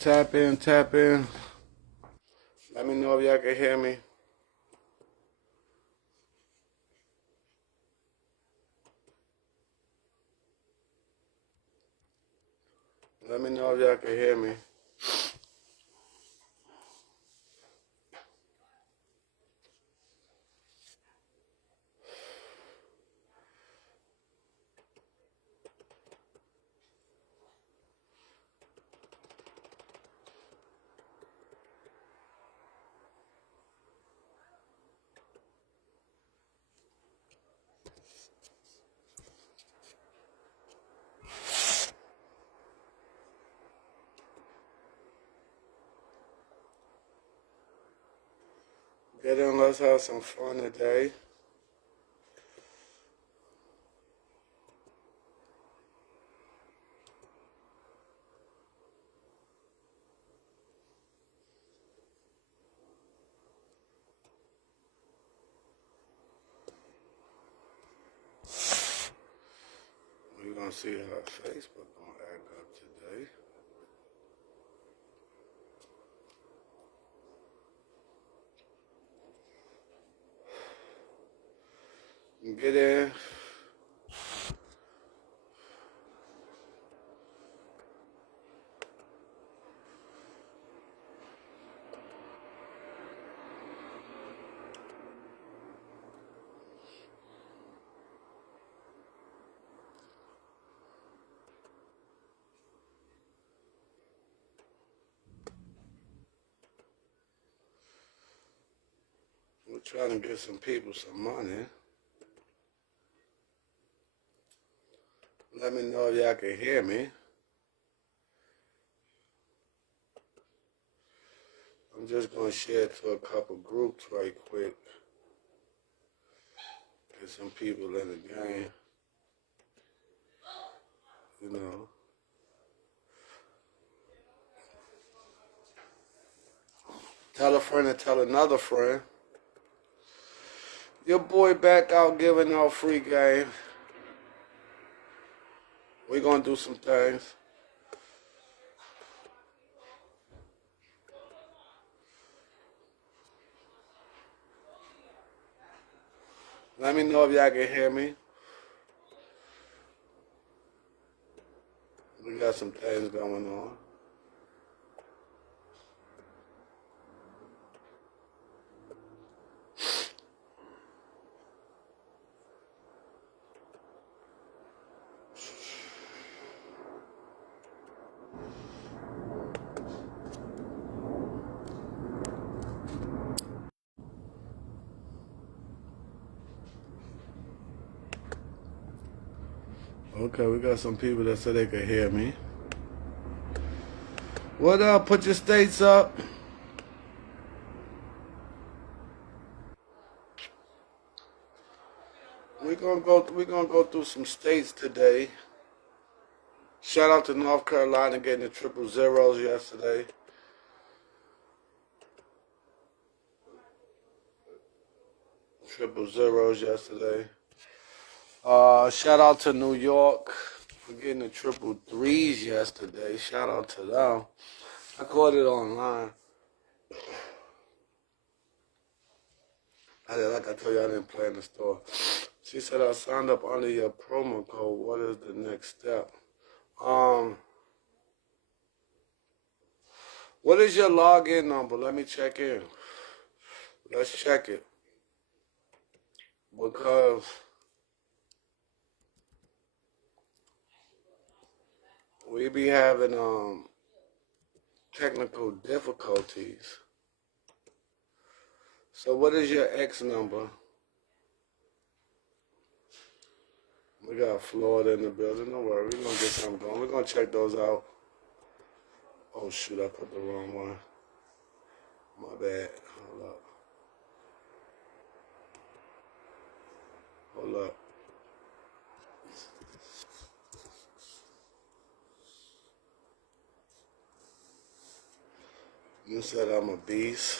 Tap in, tap in. Let me know if y'all can hear me. Let me know if y'all can hear me. Get in, let's have some fun today. We're gonna see how Facebook gonna act up today. Get in. We're trying to get some people some money. Let me know if y'all can hear me. I'm just gonna share it to a couple groups right quick. Get some people in the game. You know. Tell a friend and tell another friend. Your boy back out giving out free game. We're gonna do some things. Let me know if y'all can hear me. We got some things going on. Okay, we got some people that said they could hear me. What up? Put your states up. We're gonna go through some states today. Shout out to North Carolina getting the triple zeros yesterday. Triple zeros yesterday. Shout out to New York for getting the triple threes yesterday. Shout out to them. I caught it online. Like I told you, I didn't play in the store. She said I signed up under your promo code. What is the next step? What is your login number? Let me check in. Let's check it. Because we be having technical difficulties. So what is your X number? We got Florida in the building. Don't worry, we're gonna get something going. We're gonna check those out. Oh shoot, I put the wrong one. My bad. Hold up. Hold up. You said I'm a beast.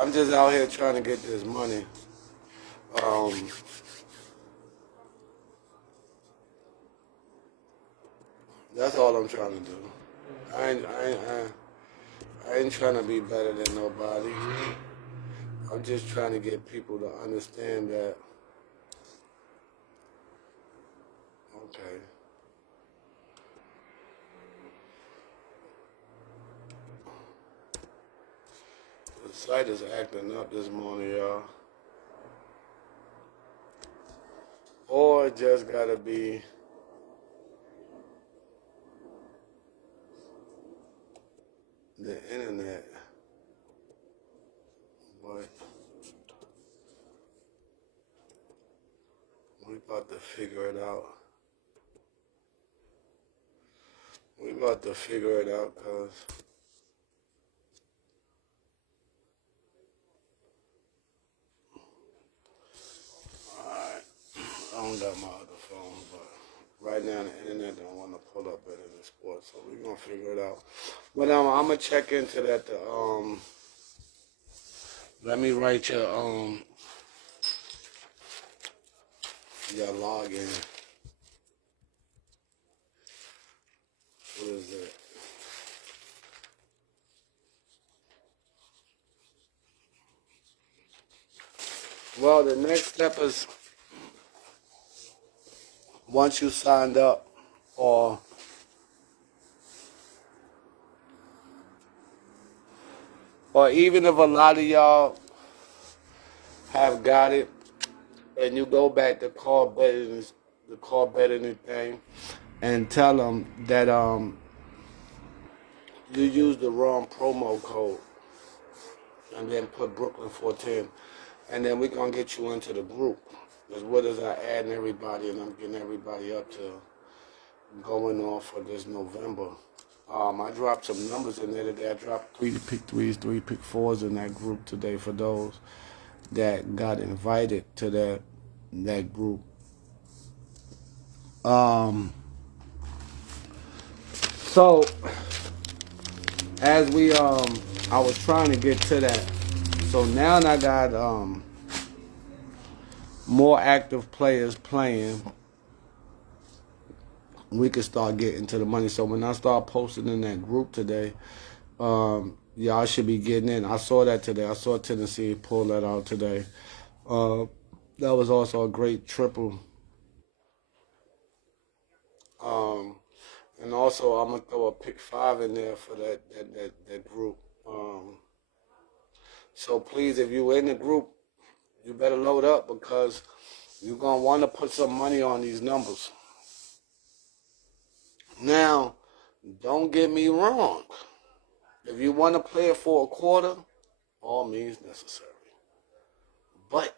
I'm just out here trying to get this money. That's all I'm trying to do. I ain't trying to be better than nobody. I'm just trying to get people to understand that, okay, the site is acting up this morning, y'all. Or it just gotta be the internet. But we about to figure it out. We about to figure it out, cause alright, I don't got my other phone, but right now the internet don't want to pull up better than sports, so we gonna figure it out. But I'm gonna check into that. Let me write your login. What is it? Well, the next step is once you signed up, or even if a lot of y'all have got it, and you go back to call betting thing, and tell them that you used the wrong promo code, and then put Brooklyn 410, and then we're gonna get you into the group. As well as I adding everybody, and I'm getting everybody up to going on for this November. I dropped some numbers in there today. I dropped 3 pick threes, 3 pick fours in that group today for those that got invited to that group. So as I was trying to get to that. So now I got more active players playing. We can start getting to the money. So when I start posting in that group today, y'all should be getting in. I saw that today. I saw Tennessee pull that out today. That was also a great triple. And also I'm gonna throw a pick 5 in there for that group. So please, if you're in the group, you better load up because you're gonna want to put some money on these numbers. Now, don't get me wrong. If you want to play it for a quarter, all means necessary. But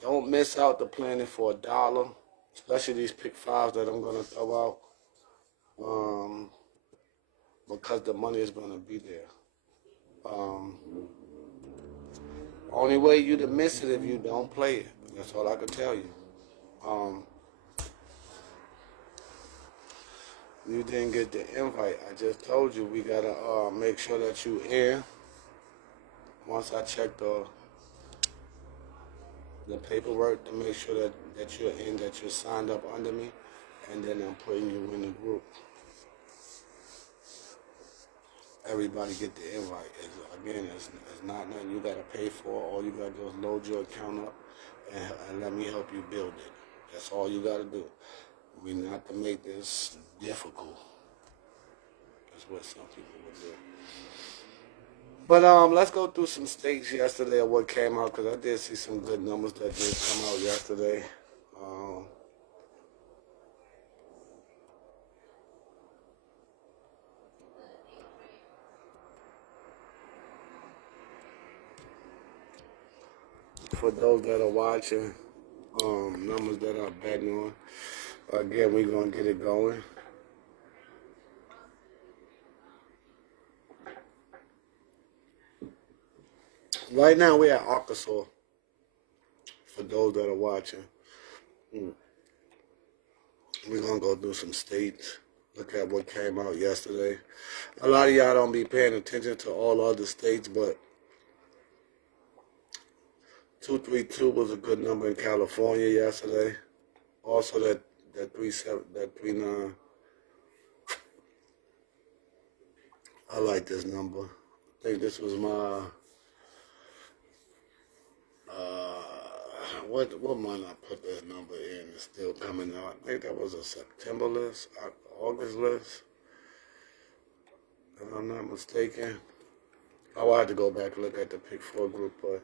don't miss out the playing it for $1, especially these pick 5s that I'm gonna throw out, because the money is gonna be there. Um, Only way you to miss it if you don't play it. That's all I can tell you. Um, you didn't get the invite. I just told you we gotta make sure that you in. Once I check the paperwork to make sure that you're in, that you're signed up under me, and then I'm putting you in the group. Everybody get the invite. It's not nothing you gotta pay for. All you gotta do is load your account up and let me help you build it. That's all you gotta do. We not to make this difficult. That's what some people would do. But let's go through some states yesterday of what came out because I did see some good numbers that did come out yesterday. Um, for those that are watching, numbers that are betting on. Again, we're gonna get it going. Right now, we're at Arkansas. For those that are watching, we're gonna go through some states. Look at what came out yesterday. A lot of y'all don't be paying attention to all other states, but 232 was a good number in California yesterday. Also, that 39 I like this number. I think this was my what month I put that number in. It's still coming out. I think that was a September list, August list, if I'm not mistaken. I will have to go back and look at the Pick 4 group, but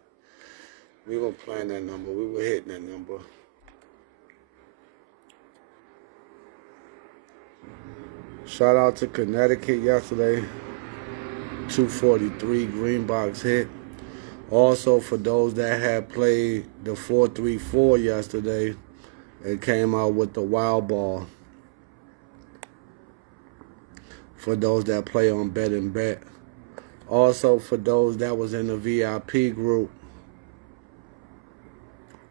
we were playing that number. We were hitting that number. Shout out to Connecticut yesterday. 243 green box hit. Also, for those that had played the 434 yesterday, it came out with the wild ball. For those that play on Bet and Bet. Also, for those that was in the VIP group,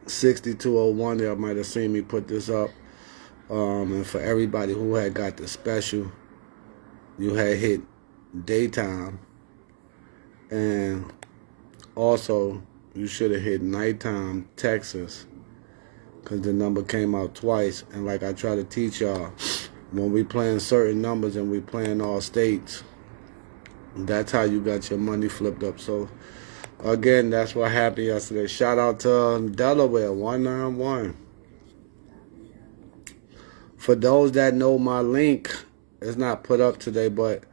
6201, y'all might have seen me put this up. And for everybody who had got the special, you had hit daytime. And also, you should have hit nighttime Texas, because the number came out twice. And like I try to teach y'all, when we playing certain numbers and we playing all states, that's how you got your money flipped up. So, again, that's what happened yesterday. Shout out to Delaware, 191. For those that know my link, it's not put up today, but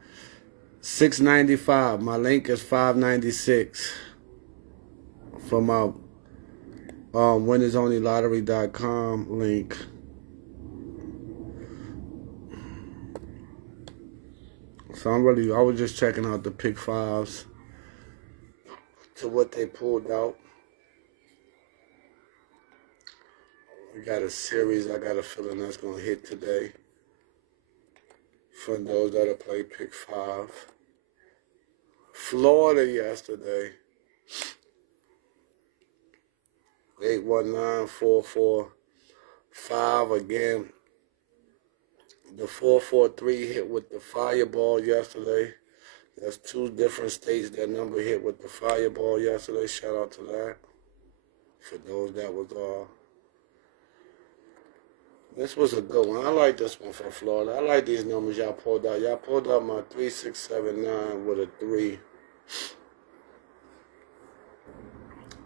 $6.95. My link is $5.96 for my winnersonlylottery.com link. So I was just checking out the Pick 5s to what they pulled out. We got a series I got a feeling that's going to hit today. For those that have played Pick 5. Florida yesterday. 819-445 again. The 443 hit with the fireball yesterday. There's 2 different states that number hit with the fireball yesterday. Shout out to that. For those that was this was a good one. I like this one for Florida. I like these numbers y'all pulled out. Y'all pulled out my 3679 with a 3.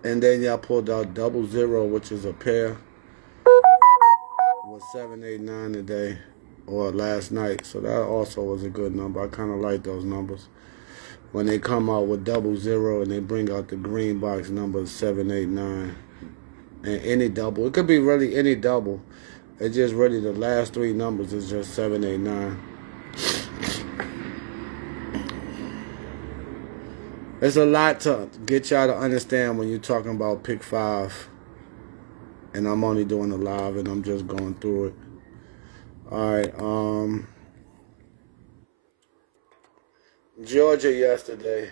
And then y'all pulled out 00, which is a pair, with 789 today, or last night. So that also was a good number. I kind of like those numbers. When they come out with 00 and they bring out the green box number 789. And any double. It could be really any double. It's just really the last 3 numbers is just 789. There's a lot to get y'all to understand when you're talking about Pick 5. And I'm only doing it live and I'm just going through it. Alright, Georgia yesterday.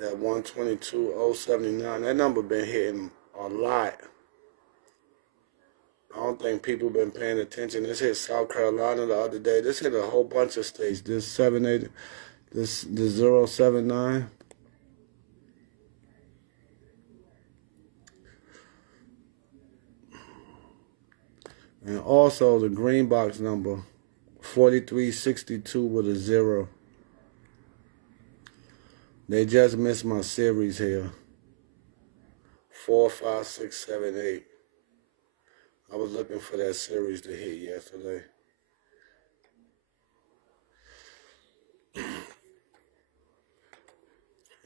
That 122.079. That number been hitting a lot. I don't think people been paying attention. This hit South Carolina the other day. This hit a whole bunch of states. This 78, the 079. And also the green box number 4362 with a 0. They just missed my series here. 4, 5, 6, 7, 8. I was looking for that series to hit yesterday.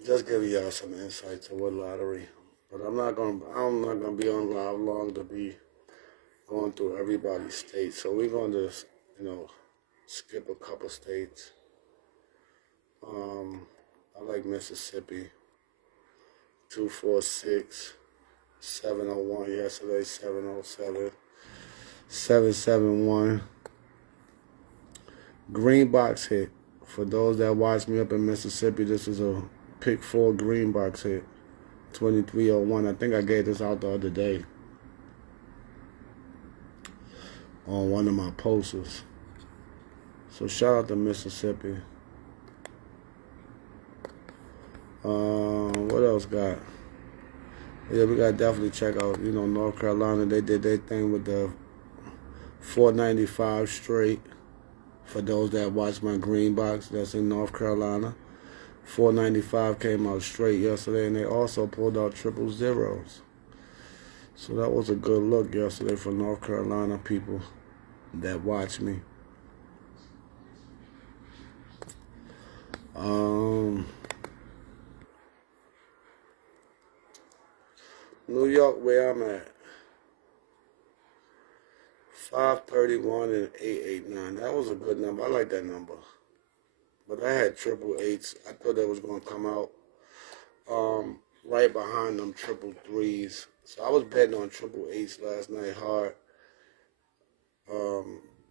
Just giving y'all some insight to what lottery. But I'm not gonna be on live long to be going through everybody's state. So we're gonna just, skip a couple states. I like Mississippi. 246. 701 yesterday, 707, 771. Green box hit. For those that watch me up in Mississippi, this is a Pick 4 green box hit. 2301. I think I gave this out the other day on one of my posters. So shout out to Mississippi. What else got? Yeah, we got to definitely check out, North Carolina. They did their thing with the 495 straight. For those that watch my green box, that's in North Carolina. 495 came out straight yesterday, and they also pulled out triple zeros. So that was a good look yesterday for North Carolina people that watch me. New York, where I'm at, 531 and 889. That was a good number. I like that number. But I had triple eights. I thought that was going to come out right behind them triple threes. So I was betting on triple eights last night hard.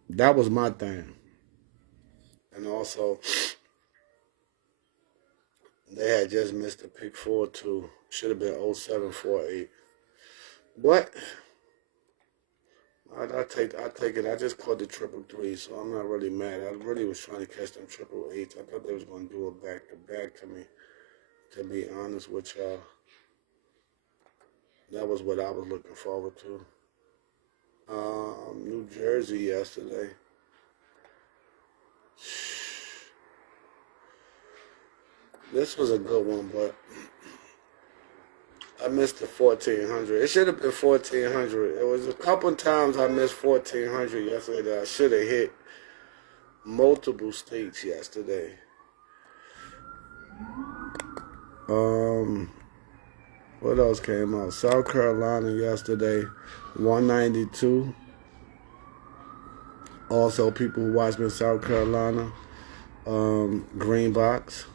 That was my thing. And also, they had just missed a pick 4-2. Should have been 0748. But I take it. I just caught the triple three, so I'm not really mad. I really was trying to catch them triple eights. I thought they was going to do a back to back to me. To be honest with y'all, that was what I was looking forward to. New Jersey yesterday. This was a good one, but I missed the 1400. It should have been 1400. It was a couple times I missed 1400 yesterday that I should have hit multiple states yesterday. What else came out? South Carolina yesterday, 192. Also, people who watch me in South Carolina, green box.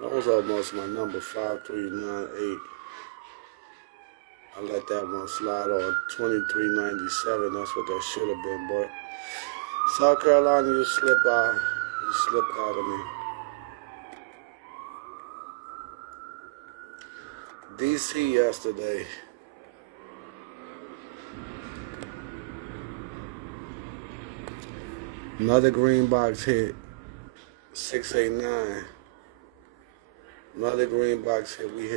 That was almost my number, 5398. I let that one slide on 2397. That's what that should have been, but South Carolina, you slipped out. You slipped out of me. DC yesterday. Another green box hit. 689. Another green box hit. We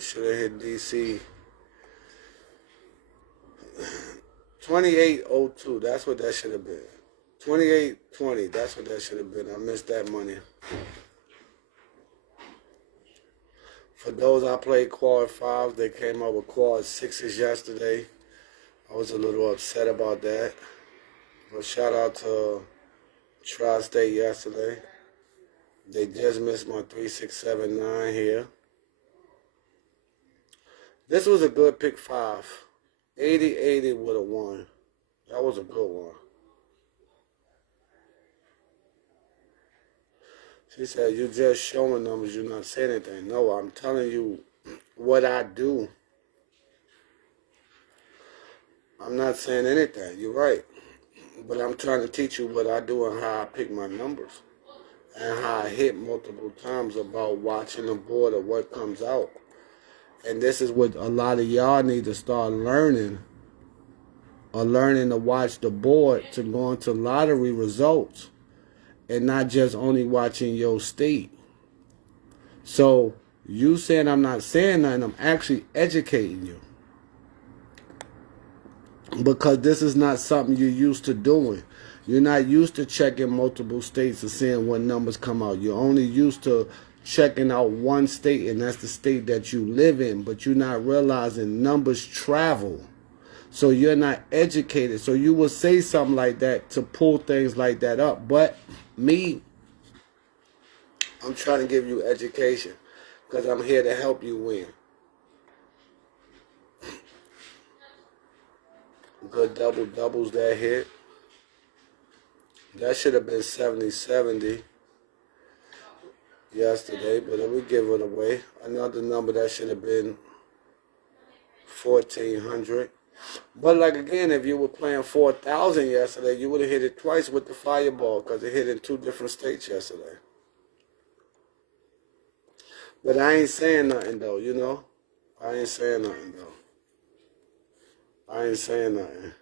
should have hit DC. 2802. That's what that should have been. 2820. That's what that should have been. I missed that money. For those I played quad 5s, they came up with quad 6s yesterday. I was a little upset about that. But shout out to Tri-State yesterday. They just missed my 3679 here. This was a good pick 5. 80-80 would have won. That was a good one. She said, you just showing numbers, you're not saying anything. No, I'm telling you what I do. I'm not saying anything. You're right. But I'm trying to teach you what I do and how I pick my numbers. And how I hit multiple times about watching the board of what comes out. And this is what a lot of y'all need to start learning. Or learning to watch the board to go into lottery results. And not just only watching your state. So, you saying I'm not saying nothing, I'm actually educating you. Because this is not something you're used to doing. You're not used to checking multiple states and seeing what numbers come out. You're only used to checking out one state, and that's the state that you live in. But you're not realizing numbers travel. So you're not educated. So you will say something like that to pull things like that up. But me, I'm trying to give you education because I'm here to help you win. Good doubles that hit. That should have been 70-70 yesterday, but we give it away. Another number that should have been 1400. But like again, if you were playing 4,000 yesterday, you would have hit it twice with the fireball because it hit in 2 different states yesterday. But I ain't saying nothing though, you know? I ain't saying nothing though. I ain't saying nothing.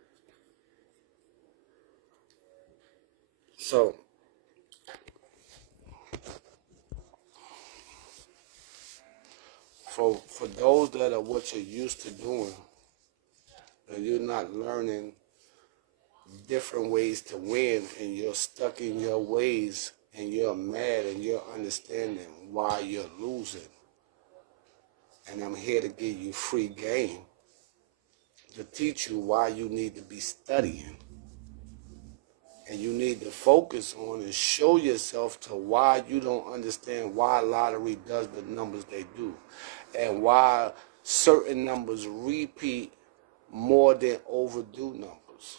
So, for those that are what you're used to doing, and you're not learning different ways to win, and you're stuck in your ways, and you're mad, and you're understanding why you're losing. And I'm here to give you free game to teach you why you need to be studying. And you need to focus on and show yourself to why you don't understand why lottery does the numbers they do, and why certain numbers repeat more than overdue numbers.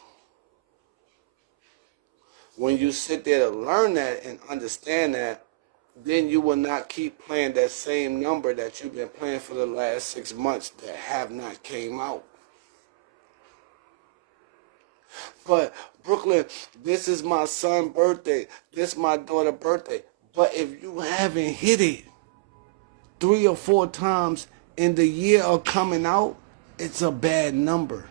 When you sit there to learn that and understand that, then you will not keep playing that same number that you've been playing for the last 6 months that have not came out. But Brooklyn, this is my son's birthday. This is my daughter's birthday. But if you haven't hit it 3 or 4 times in the year of coming out, it's a bad number.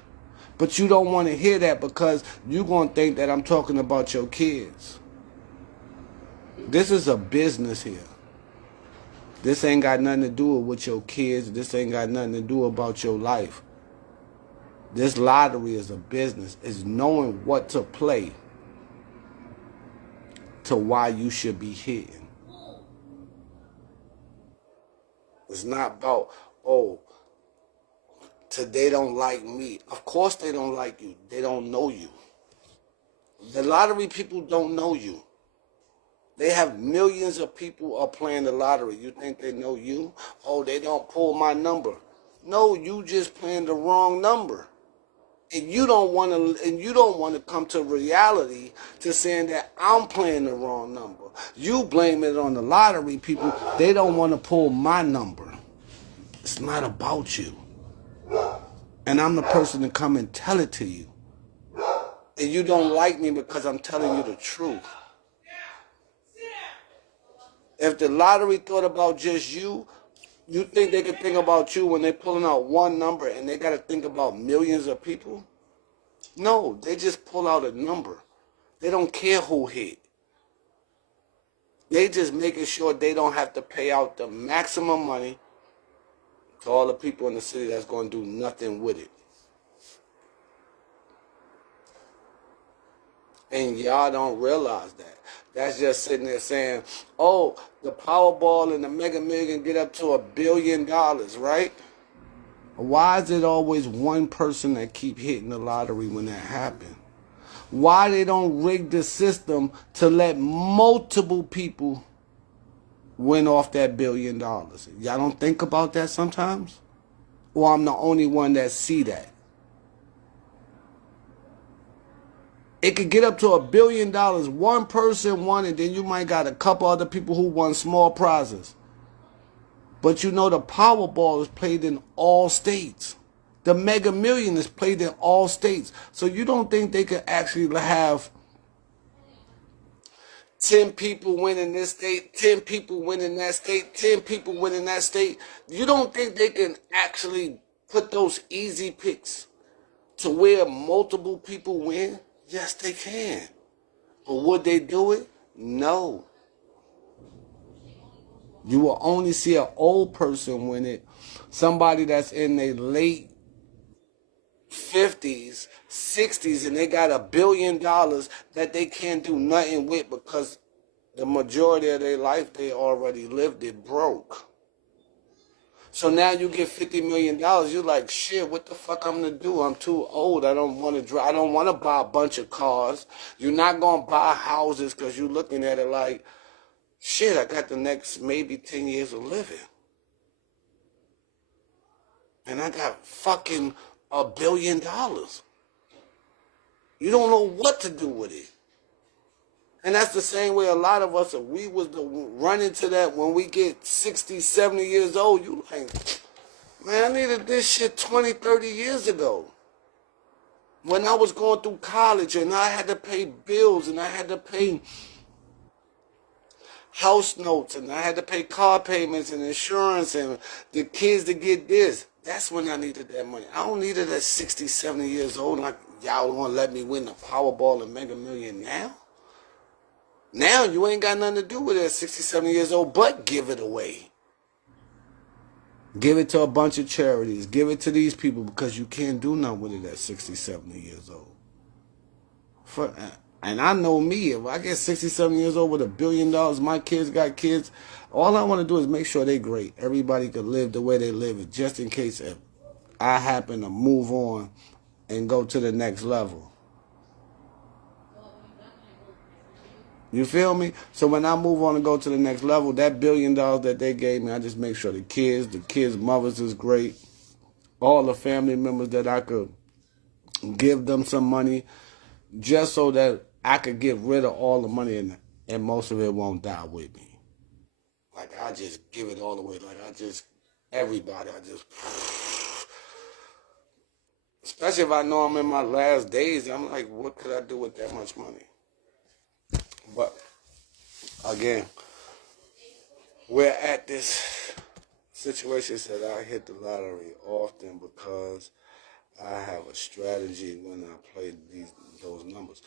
But you don't want to hear that because you're going to think that I'm talking about your kids. This is a business here. This ain't got nothing to do with your kids. This ain't got nothing to do about your life. This lottery is a business. It's knowing what to play to why you should be hitting. It's not about, oh, they don't like me. Of course they don't like you. They don't know you. The lottery people don't know you. They have millions of people are playing the lottery. You think they know you? Oh, they don't pull my number. No, you just playing the wrong number. And you don't want to come to reality to saying that I'm playing the wrong number. You blame it on the lottery people. They don't want to pull my number. It's not about you. And I'm the person to come and tell it to you. And you don't like me because I'm telling you the truth. If the lottery thought about just you, you think they could think about you when they're pulling out one number and they got to think about millions of people? No, they just pull out a number. They don't care who hit. They just making sure they don't have to pay out the maximum money to all the people in the city that's going to do nothing with it. And y'all don't realize that. That's just sitting there saying, oh, the Powerball and the Mega Million get up to $1 billion, right? Why is it always one person that keep hitting the lottery when that happens? Why they don't rig the system to let multiple people win off that $1 billion? Y'all don't think about that sometimes? Or I'm the only one that see that? It could get up to $1 billion. One person won, and then you might got a couple other people who won small prizes. But you know the Powerball is played in all states. The Mega Million is played in all states. So you don't think they could actually have 10 people winning this state, 10 people winning that state, 10 people winning that state? You don't think they can actually put those easy picks to where multiple people win? Yes, they can. But would they do it? No. You will only see an old person win it. Somebody that's in their late 50s, 60s, and they got $1 billion that they can't do nothing with because the majority of their life they already lived it broke. So now you get $50 million. You're like, shit, what the fuck I'm going to do? I'm too old. I don't want to drive. I don't want to buy a bunch of cars. You're not going to buy houses because you're looking at it like, shit, I got the next maybe 10 years of living. And I got fucking $1 billion. You don't know what to do with it. And that's the same way a lot of us, if we was to run into that when we get 60, 70 years old, you like, man, I needed this shit 20, 30 years ago. When I was going through college and I had to pay bills and I had to pay house notes and I had to pay car payments and insurance and the kids to get this. That's when I needed that money. I don't need it at 60, 70 years old. Like, y'all want to let me win the Powerball and Mega Million now? Now you ain't got nothing to do with it at 60, 70 years old but give it away. Give it to a bunch of charities. Give it to these people because you can't do nothing with it at 60, 70 years old. And I know me, if I get 67 years old with $1 billion, my kids got kids, all I want to do is make sure they're great. Everybody could live the way they live it, just in case if I happen to move on and go to the next level. You feel me? So when I move on and go to the next level, that $1 billion that they gave me, I just make sure the kids' mothers is great. All the family members that I could give them some money just so that I could get rid of all the money and most of it won't die with me. Like I just give it all away. Like everybody, especially if I know I'm in my last days, I'm like, what could I do with that much money? But again, we're at this situation that I hit the lottery often because I have a strategy when I play those numbers.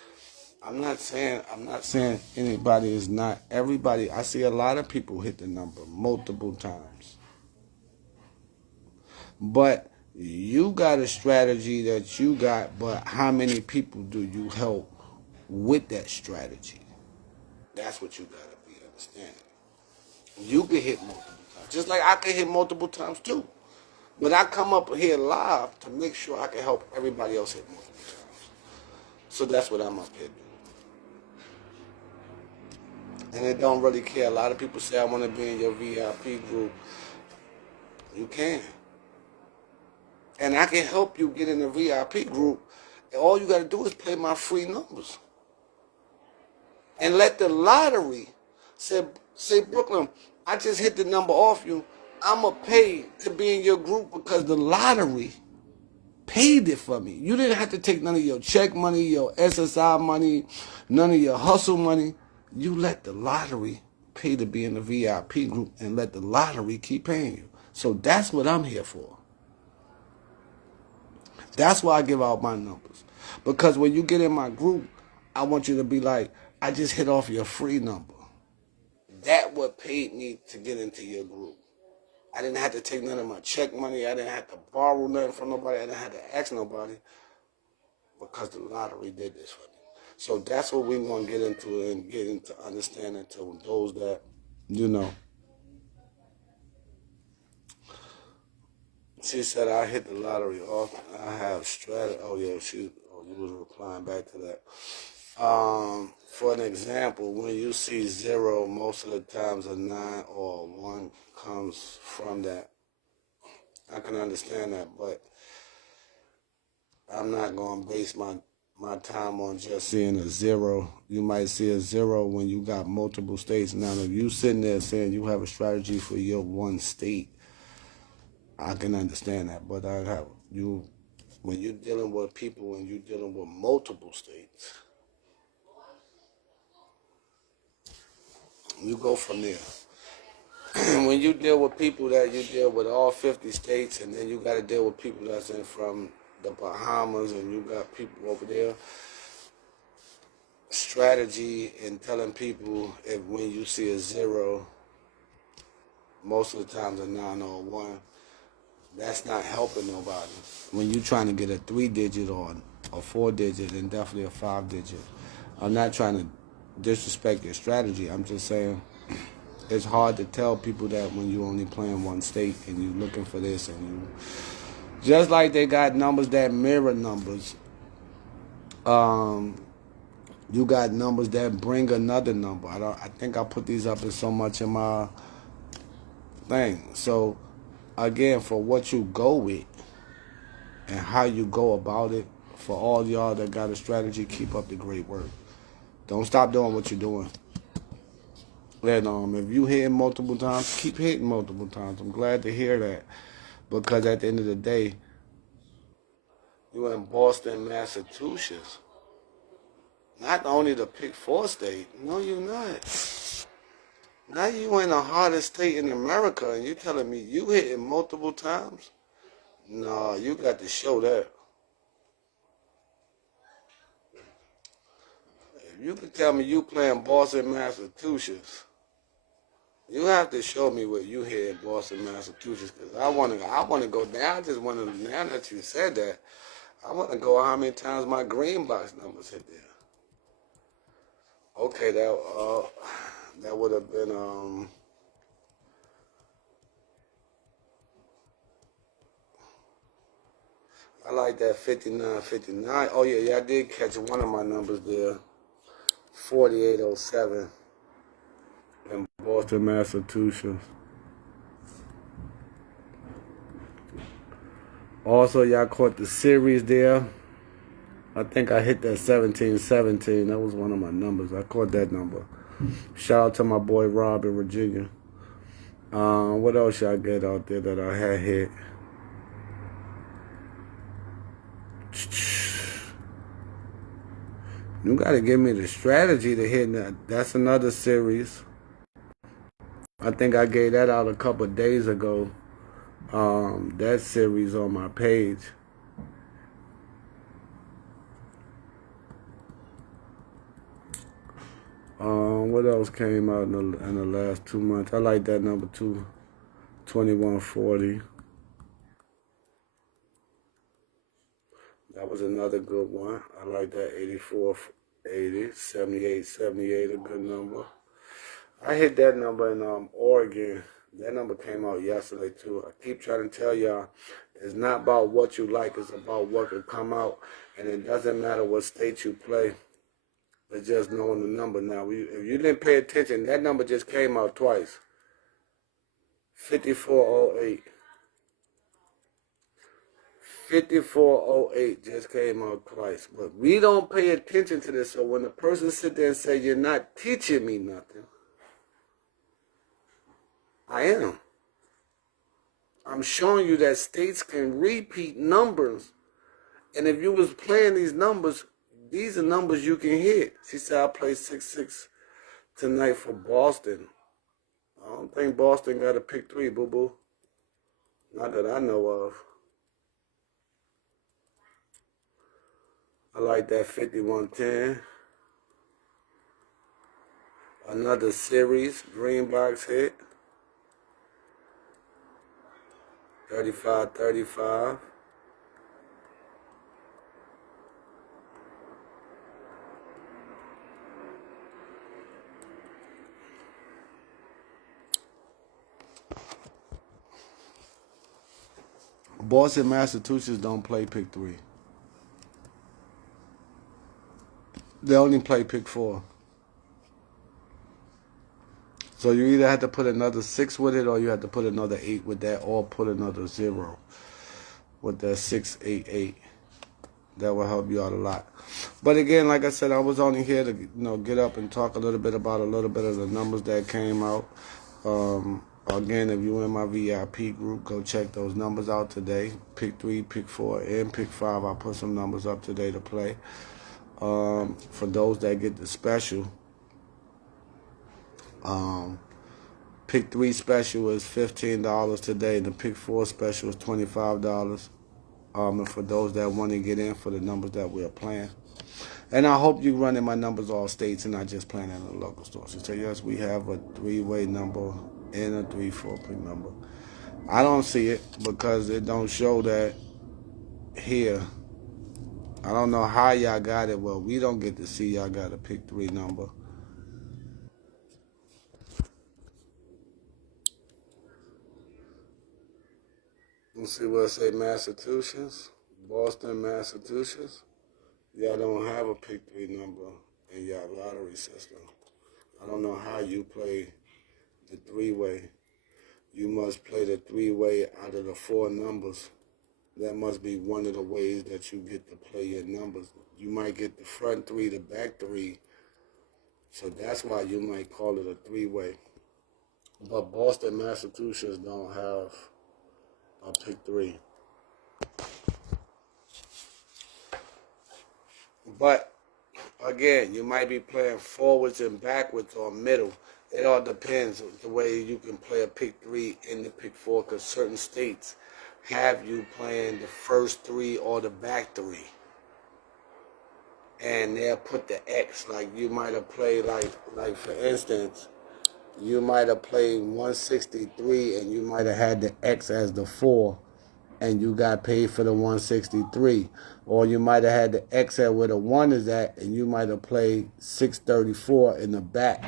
I'm not saying anybody is not. Everybody, I see a lot of people hit the number multiple times. But you got a strategy that you got, but how many people do you help with that strategy? That's what you got to be understanding. You can hit multiple times, just like I can hit multiple times too. But I come up here live to make sure I can help everybody else hit multiple times. So that's what I'm up here doing. And it don't really care. A lot of people say I want to be in your VIP group. You can. And I can help you get in the VIP group. And all you got to do is play my free numbers. And let the lottery say, Brooklyn, I just hit the number off you. I'm going to pay to be in your group because the lottery paid it for me. You didn't have to take none of your check money, your SSI money, none of your hustle money. You let the lottery pay to be in the VIP group and let the lottery keep paying you. So that's what I'm here for. That's why I give out my numbers. Because when you get in my group, I want you to be like, I just hit off your free number. That what paid me to get into your group. I didn't have to take none of my check money. I didn't have to borrow nothing from nobody. I didn't have to ask nobody because the lottery did this for me. So that's what we want to get into and get into understanding to those that, you know. She said I hit the lottery off. I have strategy. Oh yeah, you was replying back to that. For an example, when you see 0, most of the times a 9 or a 1 comes from that. I can understand that, but I'm not going to base my time on just seeing a 0. You might see a 0 when you got multiple states. Now, if you sitting there saying you have a strategy for your one state, I can understand that. But when you're dealing with people, when you're dealing with multiple states, you go from there. When you deal with people that you deal with all 50 states, and then you got to deal with people that's in from the Bahamas, and you got people over there, strategy in telling people if when you see a 0, most of the times a 9 or a 1, that's not helping nobody. When you're trying to get a 3-digit or a 4-digit and definitely a 5-digit, I'm not trying to disrespect your strategy. I'm just saying it's hard to tell people that when you only playing one state and you looking for this, and you just like they got numbers that mirror numbers. You got numbers that bring another number. I think I put these up in so much in my thing. So again, for what you go with and how you go about it, for all y'all that got a strategy, keep up the great work. Don't stop doing what you're doing. And if you hitting multiple times, keep hitting multiple times. I'm glad to hear that, because at the end of the day, you in Boston, Massachusetts. Not only the pick 4 state. No, you're not. Now you in the hardest state in America, and you telling me you hitting multiple times? No, you got to show that. If you can tell me you playing Boston, Massachusetts, You have to show me what you hear in Boston, Massachusetts, because I want to go down. I just want to, now that you said that, I want to go how many times my green box numbers hit there. Okay, that would have been I like that 59. Oh yeah, I did catch one of my numbers there. 4807 in Boston, Massachusetts. Also, y'all caught the series there. I think I hit that 1717. That was one of my numbers. I caught that number. Shout out to my boy Rob in Virginia. What else y'all get out there that I had hit? You gotta give me the strategy to hit that. That's another series. I think I gave that out a couple of days ago. That series on my page. What else came out in the last 2 months? I like that number too, 2140. That was another good one. I like that 8480, 7878, a good number. I hit that number in Oregon. That number came out yesterday too. I keep trying to tell y'all, it's not about what you like, it's about what can come out. And it doesn't matter what state you play. It's just knowing the number now. If you didn't pay attention, that number just came out twice. 5408. 5408 just came out twice. But we don't pay attention to this. So when the person sit there and say, you're not teaching me nothing, I am. I'm showing you that states can repeat numbers. And if you was playing these numbers, these are numbers you can hit. She said, I play 6-6 tonight for Boston. I don't think Boston got a pick 3, boo-boo. Not that I know of. I like that 5110. Another series, green box hit. 3535. Boston, Massachusetts don't play pick 3. They only play pick 4. So you either have to put another 6 with it, or you have to put another 8 with that, or put another 0 with that 688. That will help you out a lot. But again, like I said, I was only here to get up and talk a little bit about a little bit of the numbers that came out. Again, if you're in my VIP group, go check those numbers out today. Pick 3, pick 4, and pick 5. I put some numbers up today to play. For those that get the special, pick 3 special is $15 today, and the pick 4 special is $25. And for those that want to get in for the numbers that we're playing. And I hope you running my numbers all states and not just playing in the local stores. So yes, we have a 3-way number and a 3-4 pick number. I don't see it because it don't show that here. I don't know how y'all got it. Well, we don't get to see y'all got a pick 3 number. Let's see what it say, Massachusetts. Boston, Massachusetts. Y'all don't have a pick 3 number in y'all lottery system. I don't know how you play the 3-way. You must play the 3-way out of the 4 numbers. That must be one of the ways that you get to play your numbers. You might get the front 3, the back 3. So that's why you might call it a 3-way. But Boston, Massachusetts don't have a pick 3. But again, you might be playing forwards and backwards or middle. It all depends on the way you can play a pick 3 in the pick 4, because certain states have you playing the first 3 or the back 3. And they'll put the X, like you might have played, like for instance, you might have played 163 and you might have had the X as the 4 and you got paid for the 163. Or you might have had the X at where the 1 is at and you might have played 634 in the back.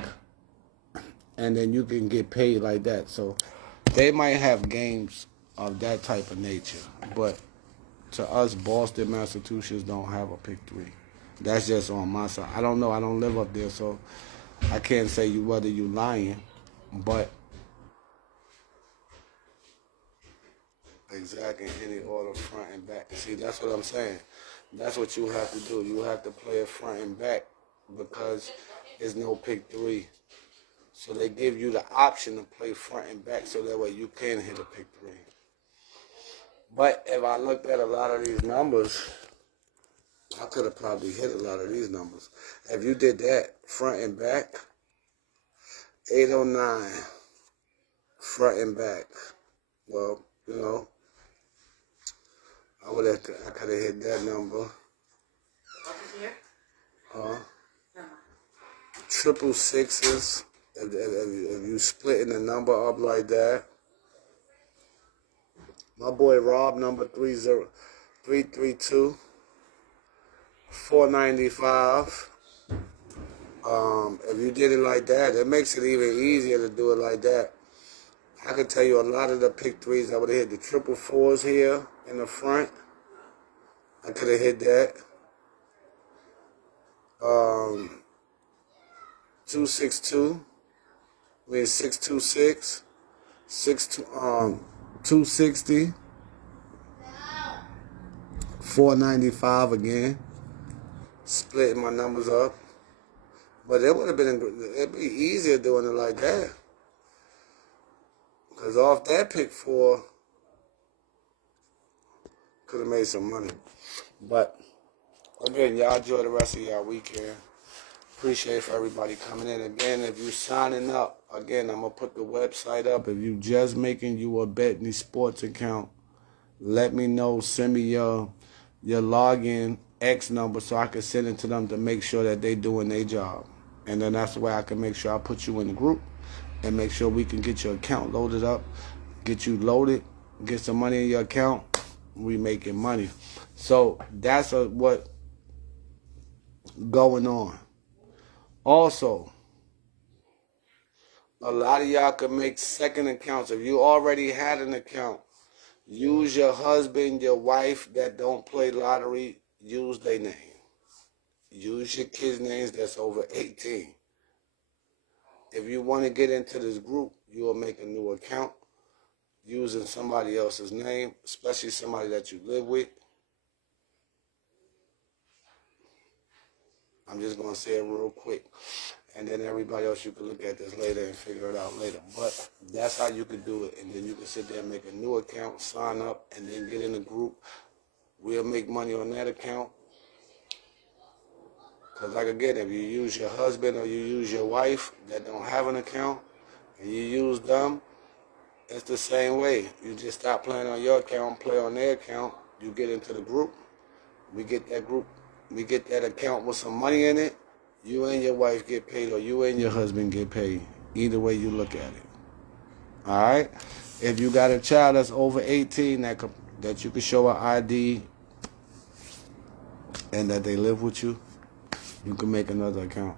And then you can get paid like that. So they might have games of that type of nature. But to us, Boston, Massachusetts don't have a pick 3. That's just on my side. I don't know. I don't live up there, so I can't say you whether you lying. But exactly, any order, front and back. See, that's what I'm saying. That's what you have to do. You have to play it front and back because there's no pick 3. So they give you the option to play front and back so that way you can hit a pick 3. But if I looked at a lot of these numbers, I could have probably hit a lot of these numbers. If you did that front and back, 809 front and back. Well, you know, I could have hit that number. Triple sixes. If you splitting the number up like that. My boy Rob, number 332, 495. If you did it like that, it makes it even easier to do it like that. I could tell you a lot of the pick 3s. I would have hit the triple 4s here in the front. I could have hit that. 262. I mean 626. 260. 495 again. Splitting my numbers up. But it'd be easier doing it like that. Because off that pick 4, could have made some money. But, again, y'all enjoy the rest of y'all weekend. Appreciate for everybody coming in. Again, if you signing up, again, I'm going to put the website up. If you just making you a Betney Sports account, let me know. Send me your login X number so I can send it to them to make sure that they doing their job. And then that's the way I can make sure I put you in the group and make sure we can get your account loaded up, get you loaded, get some money in your account. We making money. So that's what going on. Also, a lot of y'all can make second accounts. If you already had an account, use your husband, your wife that don't play lottery, use their name. Use your kids' names that's over 18. If you want to get into this group, you will make a new account using somebody else's name, especially somebody that you live with. I'm just going to say it real quick. And then everybody else, you can look at this later and figure it out later. But that's how you can do it. And then you can sit there and make a new account, sign up, and then get in the group. We'll make money on that account. Because like again, if you use your husband or you use your wife that don't have an account and you use them, it's the same way. You just stop playing on your account, play on their account. You get into the group. We get that group. We get that account with some money in it. You and your wife get paid or you and your husband get paid. Either way you look at it. All right? If you got a child that's over 18 that you can show an ID and that they live with you, you can make another account.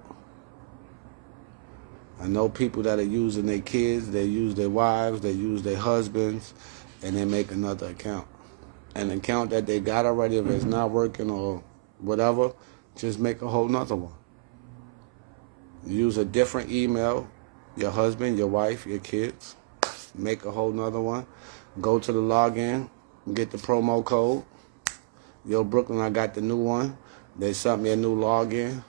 I know people that are using their kids, they use their wives, they use their husbands, and they make another account. An account that they got already, if it's not working or whatever, just make a whole nother one. Use a different email, your husband, your wife, your kids. Make a whole nother one. Go to the login, get the promo code. Yo, Brooklyn, I got the new one. They sent me a new login.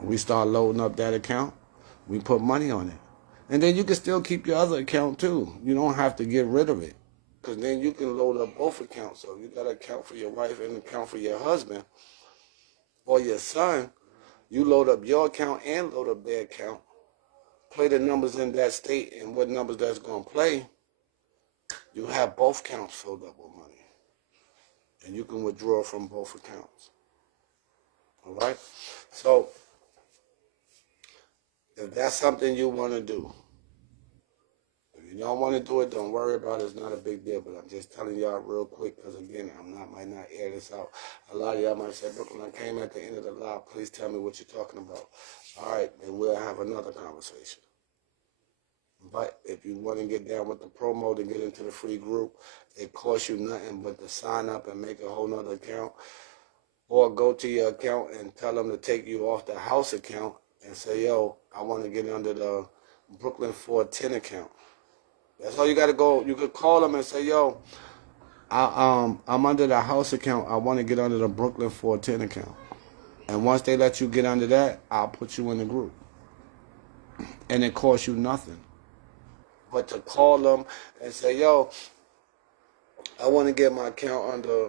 We start loading up that account. We put money on it. And then you can still keep your other account too. You don't have to get rid of it. Because then you can load up both accounts. So you got an account for your wife and an account for your husband or your son. You load up your account and load up their account. Play the numbers in that state and what numbers that's going to play. You have both accounts filled up with money. And you can withdraw from both accounts. All right? So, if that's something you want to do. If you don't want to do it, don't worry about it. It's not a big deal. But I'm just telling y'all real quick because, again, might not air this out. A lot of y'all might say, Brooklyn, I came at the end of the live. Please tell me what you're talking about. All right, then we'll have another conversation. But if you want to get down with the promo to get into the free group, it costs you nothing but to sign up and make a whole nother account. Or go to your account and tell them to take you off the house account and say, yo, I want to get under the Brooklyn 410 account. That's all you got to go. You could call them and say, yo, I'm under the house account. I want to get under the Brooklyn 410 account. And once they let you get under that, I'll put you in the group. And it costs you nothing. But to call them and say, yo, I want to get my account under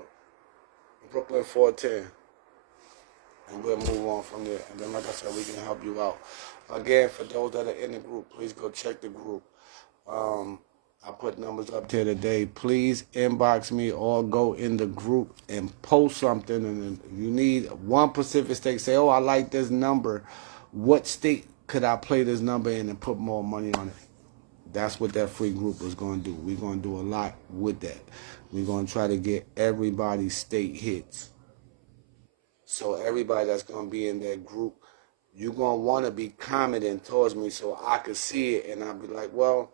Brooklyn 410. And we'll move on from there. And then, like I said, we can help you out. Again, for those that are in the group, please go check the group. I put numbers up there today. Please inbox me or go in the group and post something. And if you need one specific state, say, oh, I like this number. What state could I play this number in and put more money on it? That's what that free group is going to do. We're going to do a lot with that. We're going to try to get everybody's state hits. So everybody that's going to be in that group, you're going to want to be commenting towards me so I can see it. And I'll be like, well,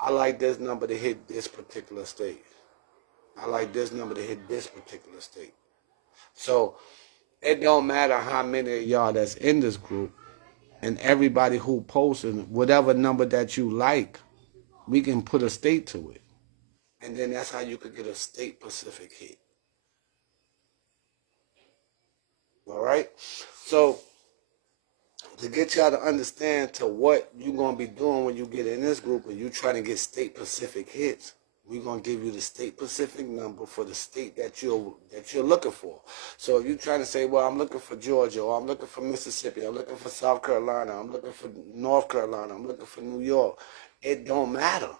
I like this number to hit this particular state. I like this number to hit this particular state. So it don't matter how many of y'all that's in this group and everybody who posting whatever number that you like, we can put a state to it. And then that's how you could get a state-specific hit. All right? So to get y'all to understand to what you're going to be doing when you get in this group and you trying to get state-specific hits, we're going to give you the state-specific number for the state that you're looking for. So if you're trying to say, well, I'm looking for Georgia, or I'm looking for Mississippi, I'm looking for South Carolina, I'm looking for North Carolina, I'm looking for New York, it don't matter.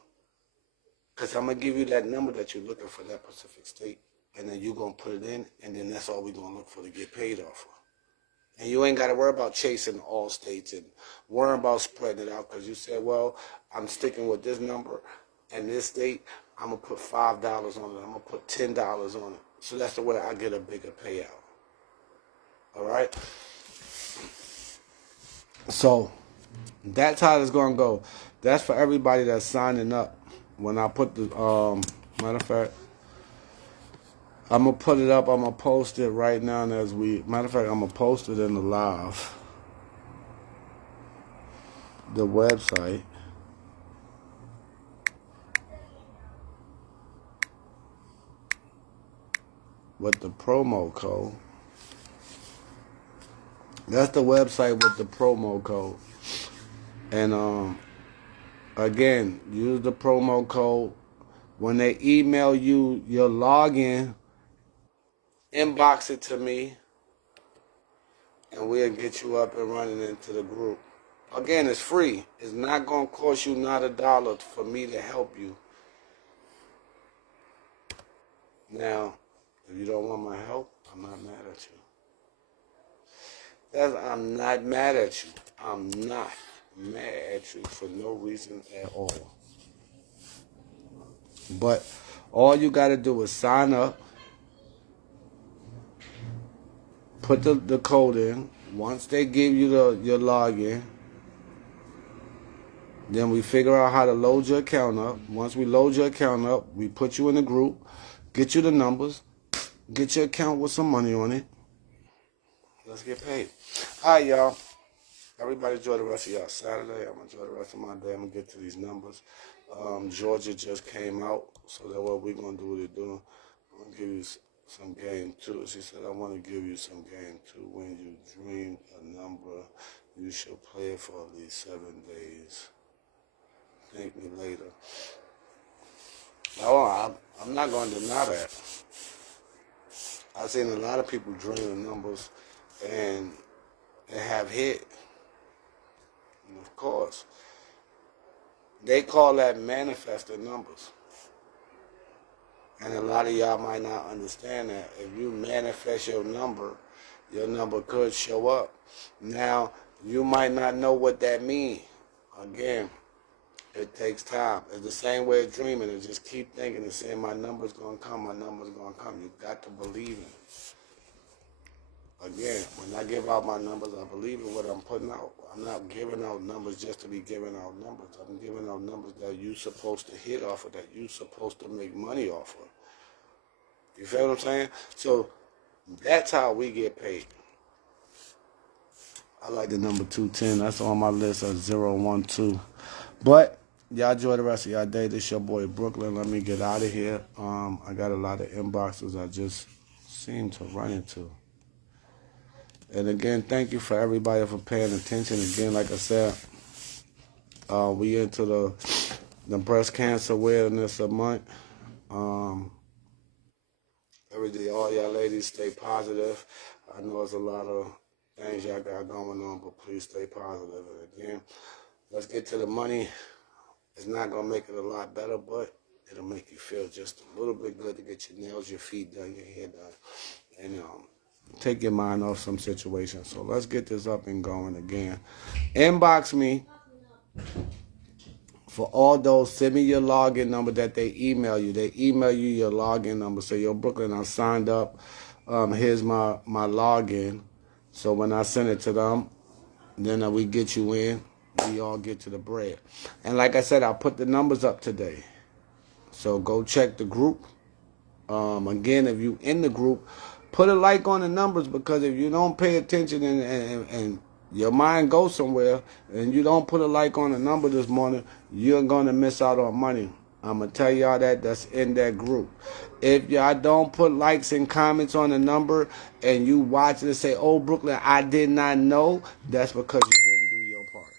Because I'm going to give you that number that you're looking for, that specific state, and then you're going to put it in, and then that's all we're going to look for to get paid off of. And you ain't got to worry about chasing all states and worrying about spreading it out because you said, well, I'm sticking with this number and this state, I'm going to put $5 on it, I'm going to put $10 on it. So that's the way I get a bigger payout. All right? So that's how it's going to go. That's for everybody that's signing up. When I put the, matter of fact, I'm going to put it up. I'm going to post it right now as matter of fact, I'm going to post it in the live. The website. With the promo code. That's the website with the promo code. And, again, use the promo code. When they email you your login, inbox it to me, and we'll get you up and running into the group. Again, it's free. It's not going to cost you not $1 for me to help you. Now, if you don't want my help, I'm not mad at you. I'm not mad at you. I'm not mad at you for no reason at all. But all you got to do is sign up, put the code in. Once they give you your login, then we figure out how to load your account up. Once we load your account up, we put you in the group, get you the numbers, get your account with some money on it. Let's get paid. All right, y'all. Everybody enjoy the rest of y'all Saturday. I'm going to enjoy the rest of my day. I'm going to get to these numbers. Georgia just came out, so that's what we're going to do what they're doing. I'm going to give you some game two. She said, I want to give you some game two. When you dream a number, you should play it for at least 7 days. Thank me later. Oh, I'm not going to deny that. I've seen a lot of people dream of numbers and have hit. And of course, they call that manifested numbers. And a lot of y'all might not understand that. If you manifest your number could show up. Now, You might not know what that means. Again, it takes time. It's the same way as dreaming. It's just keep thinking and saying, my number's going to come, my number's going to come. You got to believe in it. Again, when I give out my numbers, I believe in what I'm putting out. I'm not giving out numbers just to be giving out numbers. I'm giving out numbers that you're supposed to hit off of, that you're supposed to make money off of. You feel what I'm saying? So that's how we get paid. I like the number 210. That's on my list of 012. But y'all enjoy the rest of y'all day. This your boy Brooklyn. Let me get out of here. I got a lot of inboxes I just seem to run into. And again, thank you for everybody for paying attention. Again, like I said, we into the breast cancer awareness month. Every day, all y'all ladies stay positive. I know it's a lot of things y'all got going on, but please stay positive. And again, let's get to the money. It's not gonna make it a lot better, but it'll make you feel just a little bit good to get your nails, your feet done, your hair done, and take your mind off some situations. So let's get this up and going again. Inbox me for all those. Send me your login number that they email you. They email you your login number. So, yo, Brooklyn, I signed up. Here's my login. So when I send it to them, then we get you in. We all get to the bread. And like I said, I put the numbers up today. So go check the group. Again, if you in the group, put a like on the numbers, because if you don't pay attention and your mind goes somewhere and you don't put a like on the number this morning, you're going to miss out on money. I'm going to tell y'all that's in that group. If y'all don't put likes and comments on the number and you watch it and say, oh, Brooklyn, I did not know, that's because you didn't do your part.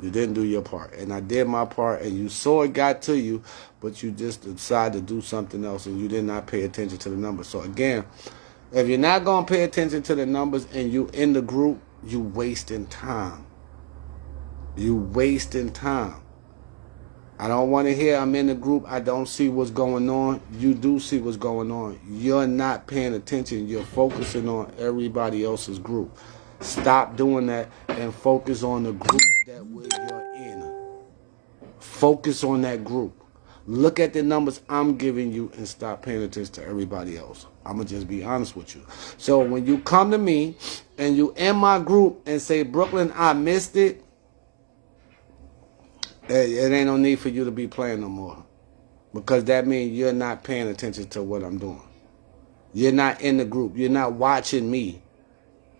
You didn't do your part. And I did my part, and you saw it got to you, but you just decided to do something else, and you did not pay attention to the numbers. So again, if you're not going to pay attention to the numbers and you in the group, you wasting time. You wasting time. I don't want to hear I'm in the group, I don't see what's going on. You do see what's going on. You're not paying attention. You're focusing on everybody else's group. Stop doing that and focus on the group that you're in. Focus on that group. Look at the numbers I'm giving you and stop paying attention to everybody else. I'm going to just be honest with you. So when you come to me and you in my group and say, Brooklyn, I missed it, it ain't no need for you to be playing no more. Because that means you're not paying attention to what I'm doing. You're not in the group. You're not watching me.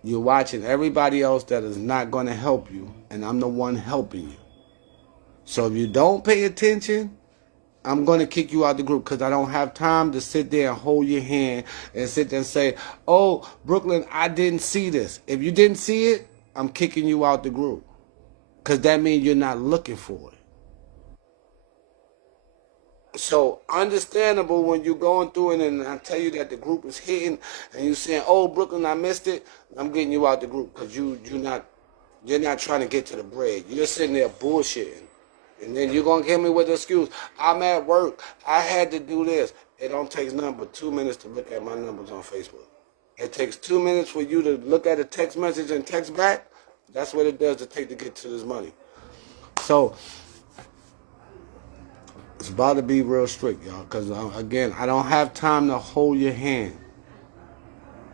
You're watching everybody else that is not going to help you, and I'm the one helping you. So if you don't pay attention, I'm going to kick you out the group, because I don't have time to sit there and hold your hand and sit there and say, oh, Brooklyn, I didn't see this. If you didn't see it, I'm kicking you out the group, because that means you're not looking for it. So understandable when you're going through it and I tell you that the group is hitting and you saying, oh, Brooklyn, I missed it, I'm getting you out the group, because you're not trying to get to the bread. You're sitting there bullshitting. And then you're going to give me with the excuse, I'm at work, I had to do this. It don't take nothing but 2 minutes to look at my numbers on Facebook. It takes 2 minutes for you to look at a text message and text back. That's what it does to take to get to this money. So it's about to be real strict, y'all, because, again, I don't have time to hold your hand.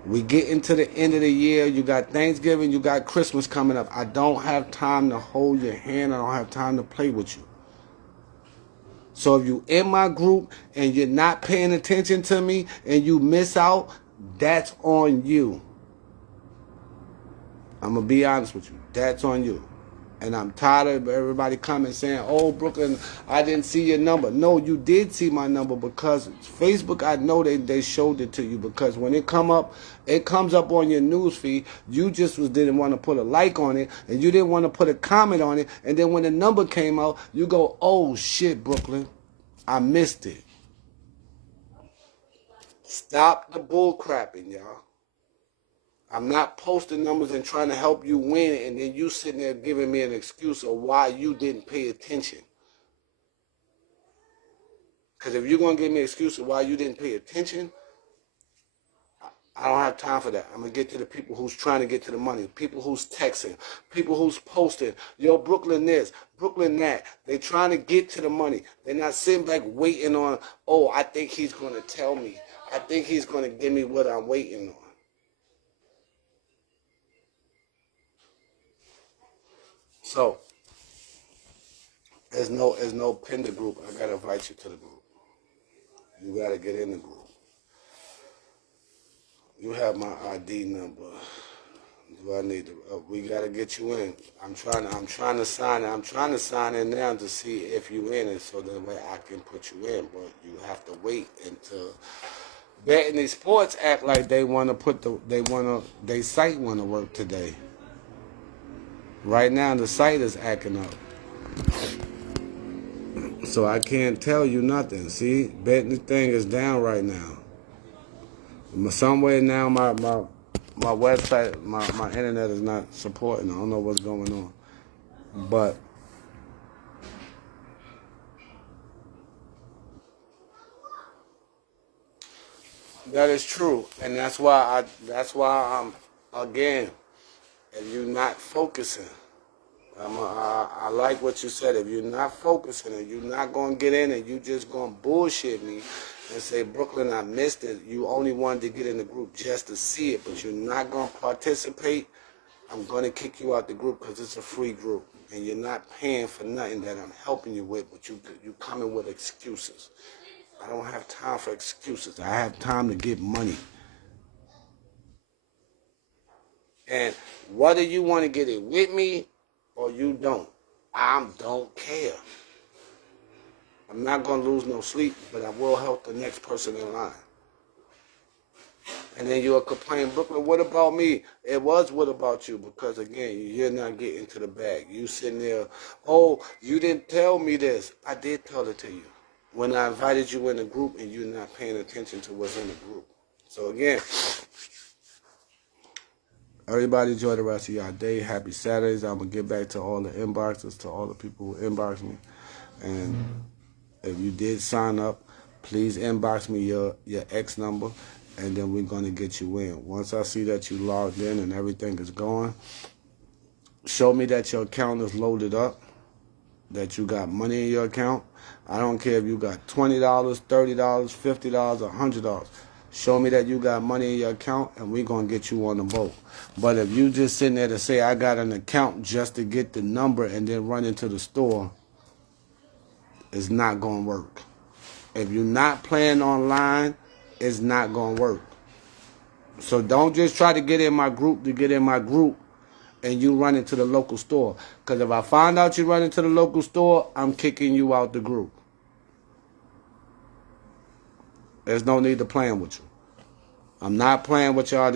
We get into the end of the year. You got Thanksgiving. You got Christmas coming up. I don't have time to hold your hand. I don't have time to play with you. So if you in my group and you're not paying attention to me and you miss out, that's on you. I'm going to be honest with you. That's on you. And I'm tired of everybody coming saying, oh, Brooklyn, I didn't see your number. No, you did see my number, because Facebook, I know they showed it to you, because when it comes up on your news feed. You just didn't want to put a like on it, and you didn't want to put a comment on it. And then when the number came out, you go, oh, shit, Brooklyn, I missed it. Stop the bull crapping, y'all. I'm not posting numbers and trying to help you win, and then you sitting there giving me an excuse of why you didn't pay attention. Because if you're going to give me an excuse of why you didn't pay attention, I don't have time for that. I'm going to get to the people who's trying to get to the money, people who's texting, people who's posting, yo, Brooklyn this, Brooklyn that. They're trying to get to the money. They're not sitting back waiting on, oh, I think he's going to tell me. I think he's going to give me what I'm waiting on. So, there's no pin the group. I got to invite you to the group. You got to get in the group. You have my ID number. Do I need to? We gotta get you in. I'm trying to sign. I'm trying to sign in now to see if you in it, so that way I can put you in. But you have to wait until betting these sports act like they want to put they site want to work today. Right now the site is acting up, so I can't tell you nothing. See, betting thing is down right now. Some way now my website, my internet is not supporting. I don't know what's going on. But that is true. And that's why I'm, again, if you're not focusing, I like what you said. If you're not focusing and you're not going to get in and you just going to bullshit me and say, Brooklyn, I missed it. You only wanted to get in the group just to see it, but you're not going to participate. I'm going to kick you out the group because it's a free group. And you're not paying for nothing that I'm helping you with, but you coming with excuses. I don't have time for excuses. I have time to get money. And whether you want to get it with me or you don't, I don't care. I'm not going to lose no sleep, but I will help the next person in line. And then you'll complain, Brooklyn, what about me? It was what about you? Because, again, you're not getting to the bag. You sitting there, oh, you didn't tell me this. I did tell it to you when I invited you in the group and you're not paying attention to what's in the group. So, again, everybody enjoy the rest of y'all day. Happy Saturdays. I'm going to get back to all the inboxes, to all the people who inbox me. And if you did sign up, please inbox me your X number, and then we're going to get you in. Once I see that you logged in and everything is going, show me that your account is loaded up, that you got money in your account. I don't care if you got $20, $30, $50, or $100. Show me that you got money in your account, and we're going to get you on the boat. But if you just sitting there to say, I got an account just to get the number and then run into the store, it's not going to work. If you're not playing online, it's not going to work. So don't just try to get in my group and you run into the local store. Because if I find out you run into the local store, I'm kicking you out the group. There's no need to playing with you. I'm not playing with y'all.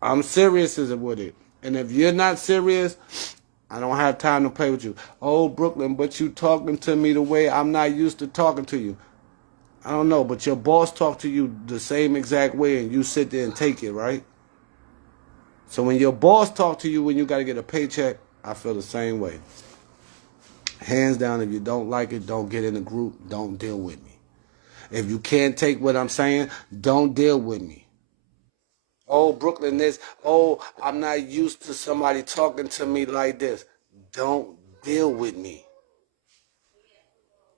I'm serious with it. And if you're not serious, I don't have time to play with you. Oh, Brooklyn, but you talking to me the way I'm not used to talking to you. I don't know, but your boss talked to you the same exact way and you sit there and take it, right? So when your boss talks to you when you got to get a paycheck, I feel the same way. Hands down, if you don't like it, don't get in the group. Don't deal with me. If you can't take what I'm saying, don't deal with me. Oh, Brooklyn this. Oh, I'm not used to somebody talking to me like this. Don't deal with me.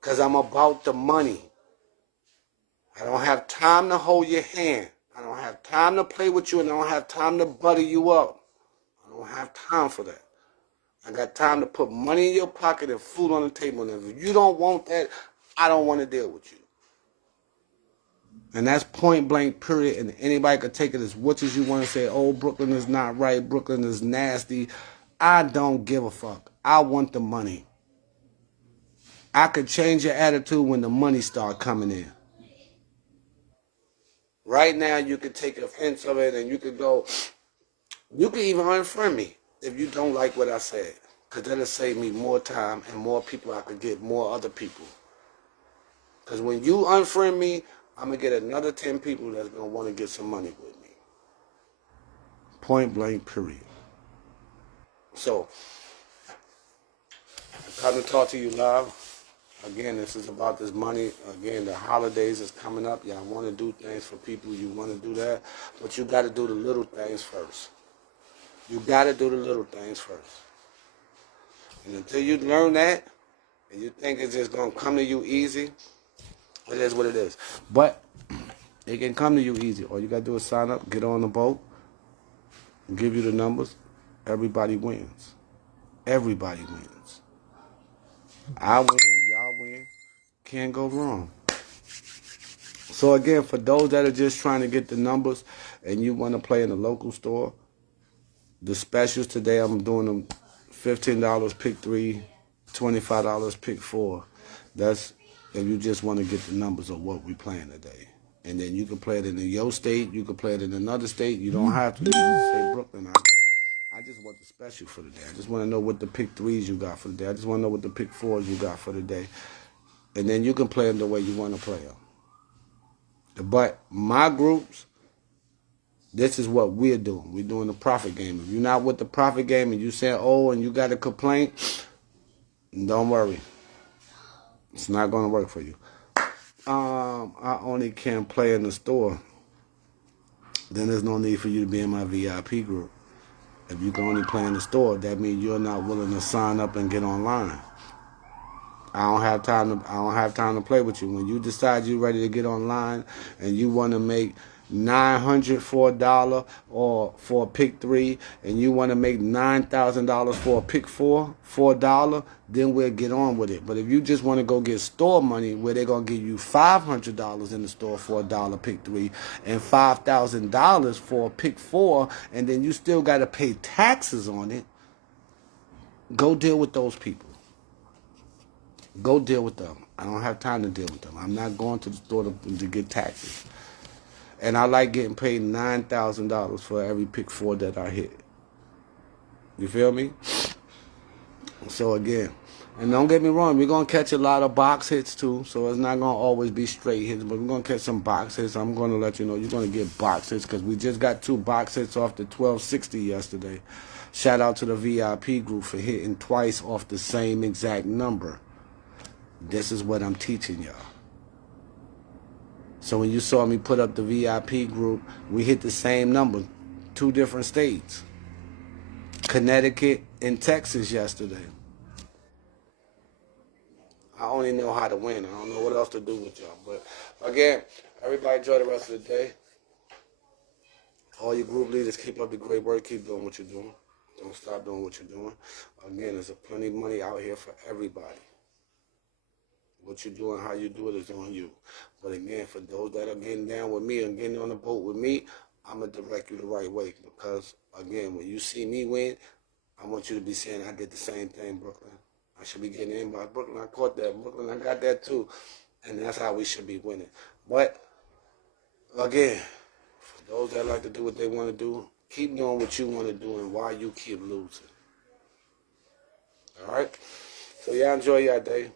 Because I'm about the money. I don't have time to hold your hand. I don't have time to play with you, and I don't have time to butter you up. I don't have time for that. I got time to put money in your pocket and food on the table. And if you don't want that, I don't want to deal with you. And that's point blank, period. And anybody could take it as much as you want to say, oh, Brooklyn is not right. Brooklyn is nasty. I don't give a fuck. I want the money. I could change your attitude when the money start coming in. Right now, you could take offense of it and you could go, you could even unfriend me if you don't like what I said. Because that'll save me more time and more people I could get, more other people. Because when you unfriend me, I'm going to get another 10 people that's going to want to get some money with me. Point blank, period. So, I'm coming to talk to you live. Again, this is about this money. Again, the holidays is coming up. Y'all want to do things for people. You want to do that. But you got to do the little things first. You got to do the little things first. And until you learn that, and you think it's just going to come to you easy, it is what it is. But it can come to you easy. All you got to do is sign up, get on the boat, give you the numbers. Everybody wins. Everybody wins. I win, y'all win. Can't go wrong. So again, for those that are just trying to get the numbers and you want to play in the local store, the specials today, I'm doing them $15 pick 3, $25 pick 4. That's if you just want to get the numbers of what we playing today. And then you can play it in your state, you can play it in another state. You don't have to. You can say Brooklyn. I just want the special for the day. I just want to know what the pick 3s you got for the day. I just want to know what the pick 4s you got for the day. And then you can play them the way you want to play them. But my groups, this is what we're doing. We're doing the profit game. If you're not with the profit game and you say, oh, and you got a complaint, don't worry. It's not going to work for you. I only can play in the store. Then there's no need for you to be in my VIP group. If you can only play in the store, that means you're not willing to sign up and get online. I don't have time to play with you. When you decide you're ready to get online and you want to make $900 for $1 or for a pick 3, and you want to make $9,000 for a pick 4 for $1, then we'll get on with it. But if you just want to go get store money where they're gonna give you $500 in the store for $1 pick 3 and $5,000 for a pick 4, and then you still got to pay taxes on it, go deal with those people. Go deal with them. I don't have time to deal with them. I'm not going to the store to get taxes. And I like getting paid $9,000 for every pick 4 that I hit. You feel me? So again, and don't get me wrong, we're going to catch a lot of box hits too. So it's not going to always be straight hits, but we're going to catch some box hits. I'm going to let you know you're going to get box hits because we just got 2 box hits off the 1260 yesterday. Shout out to the VIP group for hitting twice off the same exact number. This is what I'm teaching y'all. So when you saw me put up the VIP group, we hit the same number, 2 different states. Connecticut and Texas yesterday. I only know how to win. I don't know what else to do with y'all. But again, everybody enjoy the rest of the day. All your group leaders, keep up the great work. Keep doing what you're doing. Don't stop doing what you're doing. Again, there's plenty of money out here for everybody. What you do and how you do it is on you. But again, for those that are getting down with me and getting on the boat with me, I'm going to direct you the right way. Because, again, when you see me win, I want you to be saying, I did the same thing, Brooklyn. I should be getting in by Brooklyn. I caught that. Brooklyn, I got that too. And that's how we should be winning. But, again, for those that like to do what they want to do, keep doing what you want to do and why you keep losing. All right? So, y'all enjoy your day.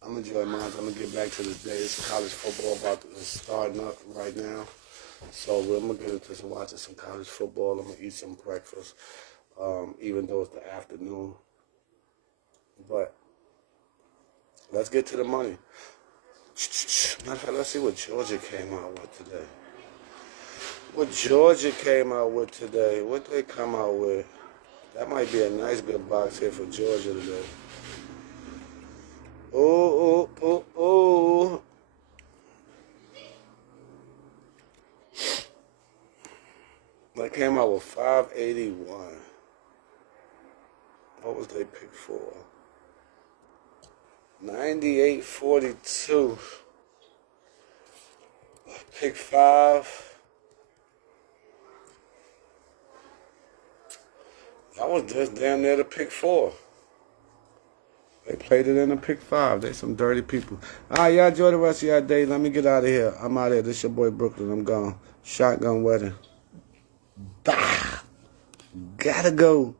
I'm enjoying mine. I'm going to get back to the day. It's college football about to starting up right now. So I'm going to get into watching some college football. I'm going to eat some breakfast, even though it's the afternoon. But let's get to the money. Matter of fact, let's see what Georgia came out with today. What Georgia came out with today. What they come out with. That might be a nice good box here for Georgia today. Oh. They came out with 581. What was they pick for? 9842. Pick 5. That was just damn near the pick 4. They played it in the pick 5. They some dirty people. All right, y'all enjoy the rest of y'all day. Let me get out of here. I'm out of here. This your boy Brooklyn. I'm gone. Shotgun wedding. Bah! Gotta go.